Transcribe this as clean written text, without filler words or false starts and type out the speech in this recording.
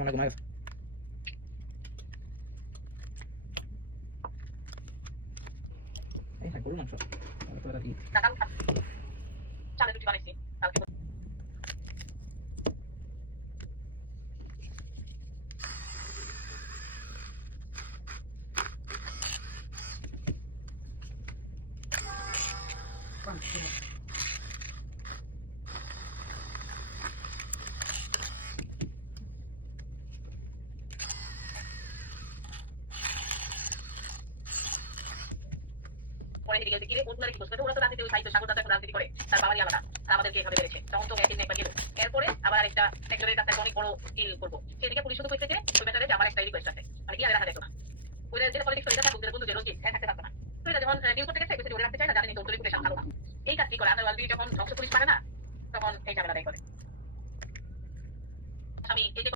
মনে ঘুমায় গেছে। এই হ্যাঁ গরুর মাংস তো আর কি চালের রুটি বানাইছি কালকে। পরে হেরে গেছে কিরে ওরা কি বসবে ওরা তো রাজনীতি ওই সাহিত্য সাগর দাদা রাজনীতি করে তার বাবারই আলাদা আর আমাদেরকে এভাবে বেড়েছে তখন তো একদিন একবার গেল এরপরে আবার একটা সেক্টরের কাছে অনেক বড় ডিল করবো সেদিকে পুলিশ শুধু কইছে যে ওই ব্যাটারে যে আমার একটা রিকোয়েস্ট আছে মানে কি আর রাখা যেত না ওই যে পলিটিক্স ওইটা থাকুক বন্ধু যে রঞ্জিত থাকতে পারতো না তো এটা যখন ডিল করতে গেছে ওই রাখতে চায় না জানেনি তোর রিপুটেশন ভালো না এই কাজটি করে আদার ওয়ালবি যখন ধ্বংস পুলিশ পারে না তখন এই ঝামেলাটাই করে।